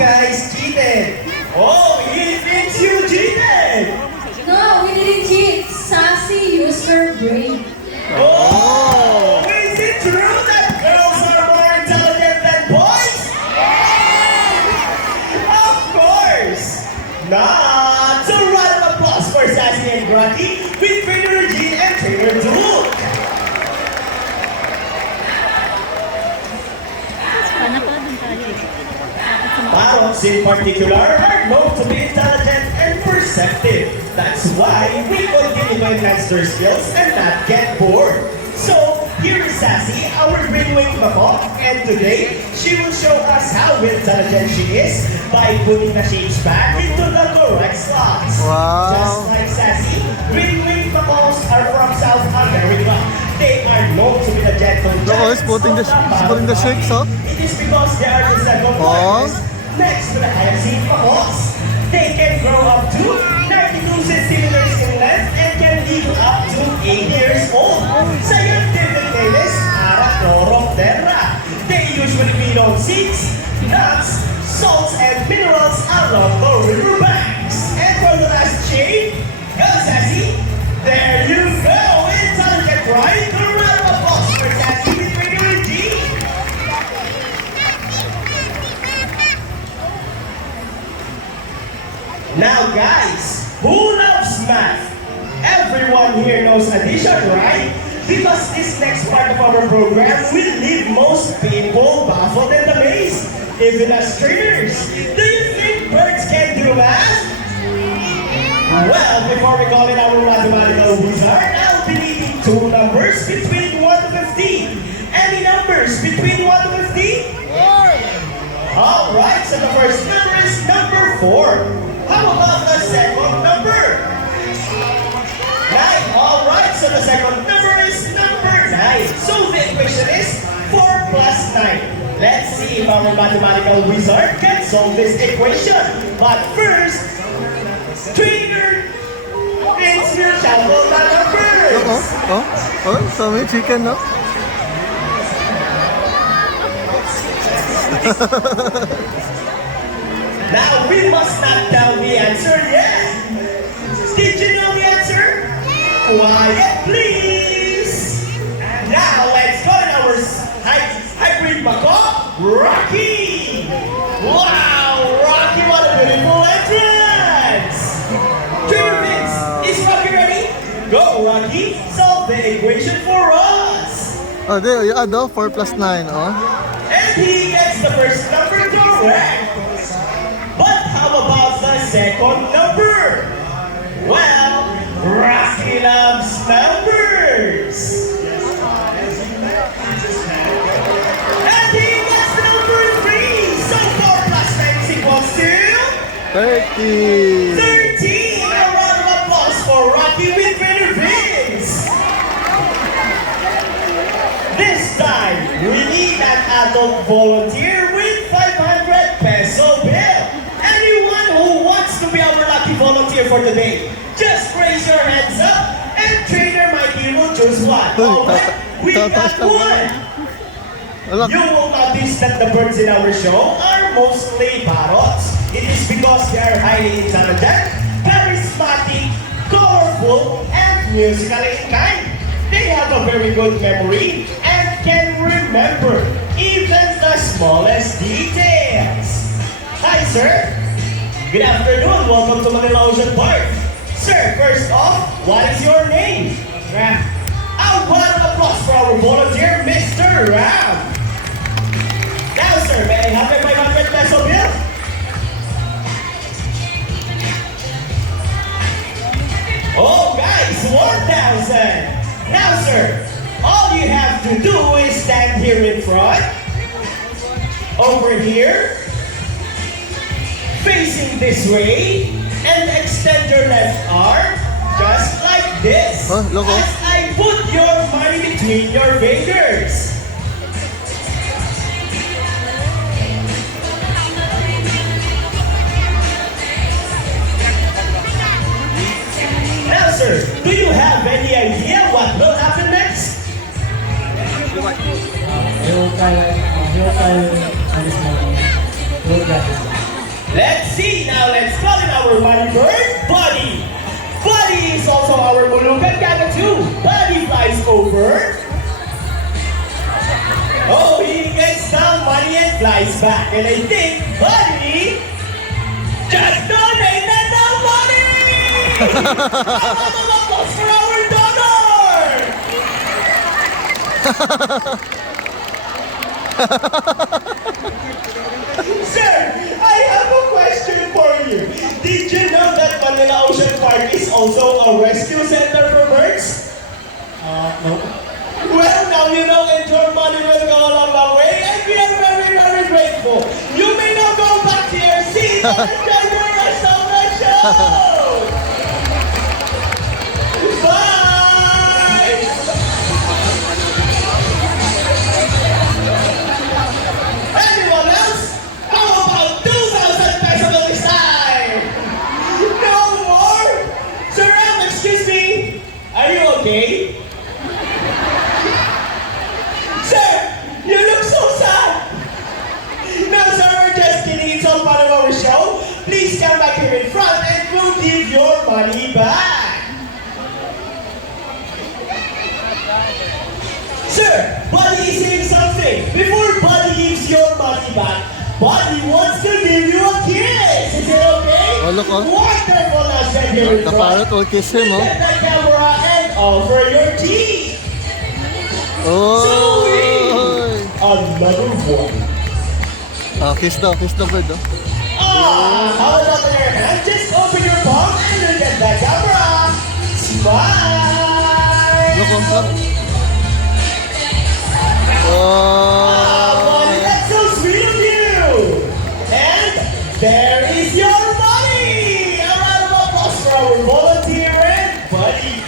guys cheated. Oh, it means you cheated. No, we didn't cheat. Sassy used her brain. Oh, is it true that girls are more intelligent than boys? Of course not. So round of applause for Sassy and Grunty with Trainer Regine and Trainer Duke. Parrots in particular are known to be intelligent and perceptive. That's why we continue to enhance their skills and not get bored. So, here is Sassy, our brainwave mammoth, and today, she will show us how intelligent she is by putting the shapes back into the correct slots. Wow. Just like Sassy, brainwave mammoths are from South America. They are known to be the gentle Oh, he's putting the shapes up. It is because they are the second largest next to the hyacinth mammoths. They can grow up to 92 centimeters in length and can live up to 8 years old. Scientific name is Arachnoroptera. They usually feed on seeds, nuts, salts, and minerals along the riverbanks. And for the last shape, Sassy, there you go. Intelligent, right? The round of applause for Sassy with Trainer G. Now guys, who loves math? Everyone here knows addition, right? Because this next part of our program will leave most people baffled and amazed, even as trainers. Do you think birds can do math? Well, before we call it our mathematical wizard, I'll be needing two numbers between 1 to 15. Any numbers between 1 to 15? 4. Alright, so the first number is number 4. How about the second number? 9. Alright, so the second number is number 9. So the equation is 4 plus 9. Let's see if our mathematical wizard can solve this equation. But first, Trainer, it's your shuffle the numbers. So may chicken, no? Now we must not tell the answer yet. Did you know the answer? Quiet, please. And now let's call in our hybrid macaw, Rocky. Wow, Rocky, what a beautiful entrance. Trainer Vince, is Rocky ready? Go, Rocky. Solve the equation for us. Oh, there you add 4 plus 9, oh. And he gets the first number correct. But how about the second number? Well, Rocky loves numbers. And he gets number 3. So 4 plus 9 is equals to 30. 13. A round of applause for Rocky with Trainer Vince. This time, we need an adult volunteer with 500 peso bill. Anyone who wants to be our lucky volunteer for today, just raise your hands up and Trainer Mikey will choose one. Alright, we got one. You will notice that the birds in our show are mostly parrots. It is because they are highly intelligent, charismatic, colorful, and musically inclined. They have a very good memory and can remember even the smallest details. Hi, sir. Good afternoon. Welcome to Manila Ocean Park. Sir, first off, what is your name? Ram. A round of applause for our volunteer, Mr. Ram. Now, sir, may I have a 500 peso bill? Oh, guys, 1,000. Now, sir, all you have to do is stand here in front, over here, facing this way, and extend your left arm, just like this. Huh? Loco? As I put your money between your fingers. Now, sir, do you have any idea what will happen next? He'll try this morning. He'll get this one. Let's see, now let's call in our money bird, Buddy. Buddy is also our Bulugan Gaga too. Buddy flies over. Oh, he gets some money and flies back. And I think Buddy just donated the money! A round of applause for our donor! Sir, I have a question for you. Did you know that Manila Ocean Park is also a rescue center for birds? No. Well, now you know, and your money will go along the way, and we are very, very grateful. You may now go back to your seat and enjoy the rest of the show! Bye! Anyone else? How about 2,000 pesos this time? No more? Sir, excuse me. Are you okay? Sir, you look so sad. No, sir, we're just kidding. It's all part of our show. Please come back here in front and we'll give your money back. Sir, Buddy is saying something. Before Buddy gives your money back, Buddy wants to give you a kiss. Is it okay? Oh, look, oh. Wonderful. Now stand here in The front. parrot will kiss him, Look oh. at the camera and offer your tea. Oh! Another one. Ah, kiss the bird, oh. How about on your hand? Just open your palm and look at the camera. Smile. Look, oh, look. Buddy, Oh! that's so sweet of you. And there is your money. A round of applause for our volunteer and Buddy.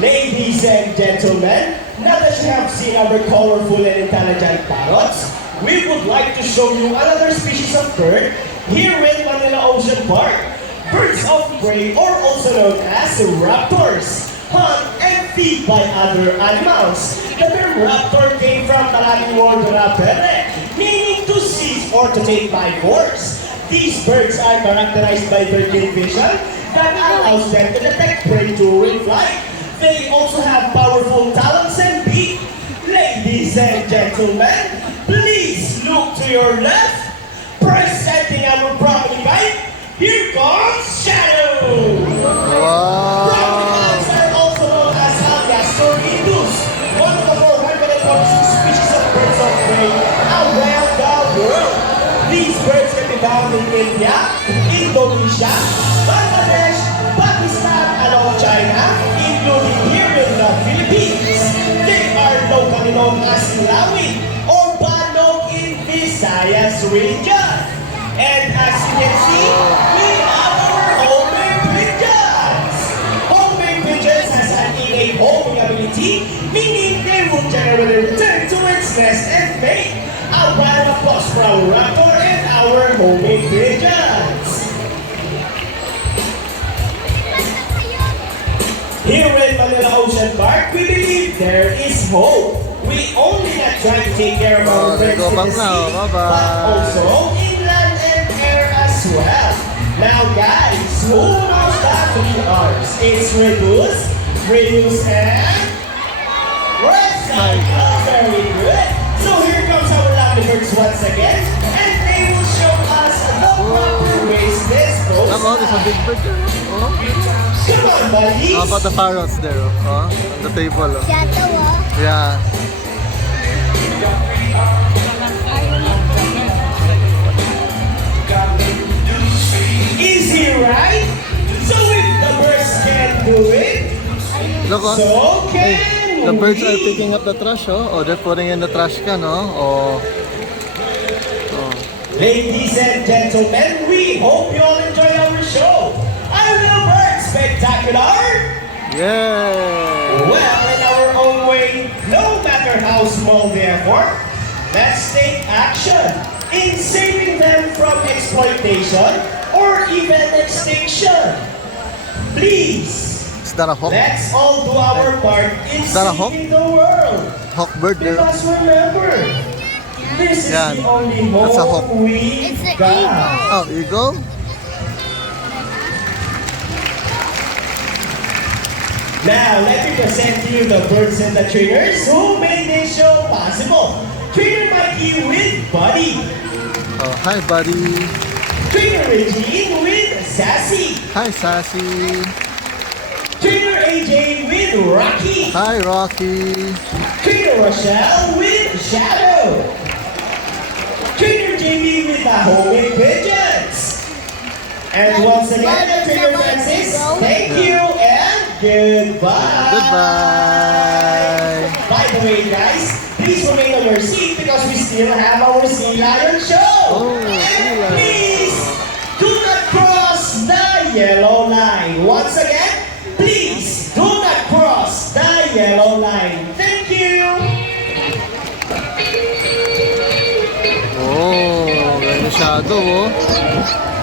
Ladies and gentlemen, now that you have seen our colorful and intelligent parrots, we would like to show you another species of bird here in Manila Ocean Park. Birds of prey, or also known as raptors, hunt and feed by other animals. The term raptor came from the Latin word rapere, meaning to seize or to take by force. These birds are characterized by their keen vision that allows them to detect prey during flight. They also have powerful talons and beak. Ladies and gentlemen, please look to your left. Presenting our brownie bite, here comes Shadow. Wow! Brownies are also known as Algas or Indus, one of the 446 species of birds of prey around the world. These birds can be found in India, Indonesia, Bangladesh, Pakistan, and all China, including here in the Philippines. They are locally known as Lawit or Banog in Visayas region. And as you can see, we have our homing pigeons. Homing pigeons has an innate homing ability, meaning they will generally return to its nest and mate. A round of applause for our raptor and our homing pigeons. Here in Manila Ocean Park, we believe there is hope. We only not try to take care of our they friends go in the back now. sea, Bye-bye. but also inland and air as well. Now guys, who knows that three R's? It's reduce, and recycle. Very good. So here comes our lovely birds once again, and they will show us the proper ways this goes. Look, oh, there's a big bird there, oh. Come on, buddies. How about the parrots there, oh? On the table, oh. Yeah. Easy, right? So if the birds can do it, Look, oh. so can Hey, the birds are we. picking up the trash, oh. Oh, they're putting in the trash can, oh. Oh. Ladies and gentlemen, we hope you all enjoy our show. Are the birds spectacular? Yeah. Well, in our own way, no matter how small the effort, let's take action in saving them from exploitation or even extinction. Please, Is that a hawk? let's all do our part in Is that a hawk? saving the world. Hawk bird there. Because remember, This is Yan. the only That's a hawk. home we It's an got. eagle. Oh, eagle? Now, let me present to you the birds and the trainers who made this show possible. Trainer Mikey with Buddy. Oh, hi, buddy. Trainer Regine with Sassy. Hi, Sassy. Trainer AJ with Rocky. Hi, Rocky. Trainer Rochelle with Shadow. Trainer Jamie with the homemade pigeons. And once again, Trainer Francis, thank you and goodbye. Goodbye. By the way, guys, please remain on your seat because we still have our Sea Lion show. Oh, and Sea Lion. please do not cross the yellow line. Once again, please do not cross the yellow line. Thank you. Oh, ganda shadow, oh.